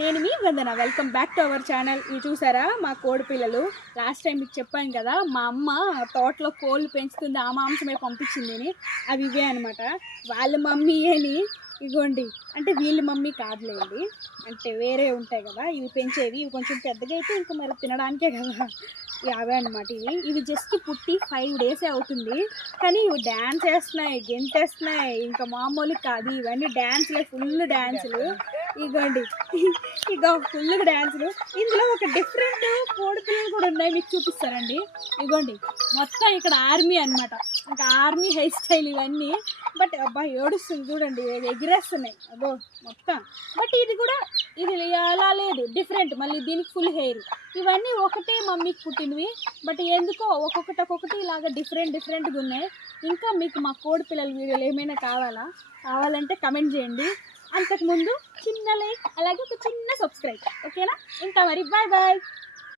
నేను మీ Vandana. Welcome back to our channel. ఇవి చూసారా మా కోడి పిల్లలు. లాస్ట్ టైం మీకు చెప్పాను కదా, మా అమ్మ తోటలో కోళ్ళు పెంచుతుంది, ఆ మాంసమే పంపించింది. అవి ఇవే అనమాట. వాళ్ళ మమ్మీ అని ఇగోండి. అంటే వీళ్ళ మమ్మీ కాదులేండి, అంటే వేరే ఉంటాయి కదా ఇవి పెంచేవి. ఇవి కొంచెం పెద్దగా అయితే ఇంకా మరి తినడానికే కదా, అవే అనమాట. ఇవి జస్ట్ పుట్టి 5 డేసే అవుతుంది, కానీ ఇవి డ్యాన్స్ వేస్తున్నాయి, గెంతేస్తున్నాయి. ఇంకా మామూలు కాదు, ఇవన్నీ డ్యాన్స్లే, ఫుల్ డ్యాన్సులు. ఇగోండి, ఇక ఫుల్ డ్యాన్సులు. ఇందులో ఒక డిఫరెంట్ కోడి పిల్లలు కూడా ఉన్నాయి, మీకు చూపిస్తారండి. ఇగోండి, మొత్తం ఇక్కడ ఆర్మీ అనమాట. ఇంకా ఆర్మీ హెయిర్ స్టైల్ ఇవన్నీ. బట్ అబ్బా ఏడుస్తుంది చూడండి, ఎగిరేస్తున్నాయి అదో మొత్తం. బట్ ఇది కూడా ఇది అలా లేదు, డిఫరెంట్. మళ్ళీ దీనికి ఫుల్ హెయిర్. ఇవన్నీ ఒకటే మమ్మీకి పుట్టినవి, బట్ ఎందుకో ఒక్కొక్కటి ఇలాగ డిఫరెంట్గా ఉన్నాయి. ఇంకా మీకు మా కోడి పిల్లల వీడియోలు ఏమైనా కావాలంటే కమెంట్ చేయండి. అంతకుముందు చిన్న లైక్, అలాగే ఒక చిన్న సబ్స్క్రైబ్, ఓకేనా? ఇంకా మరి బాయ్ బాయ్.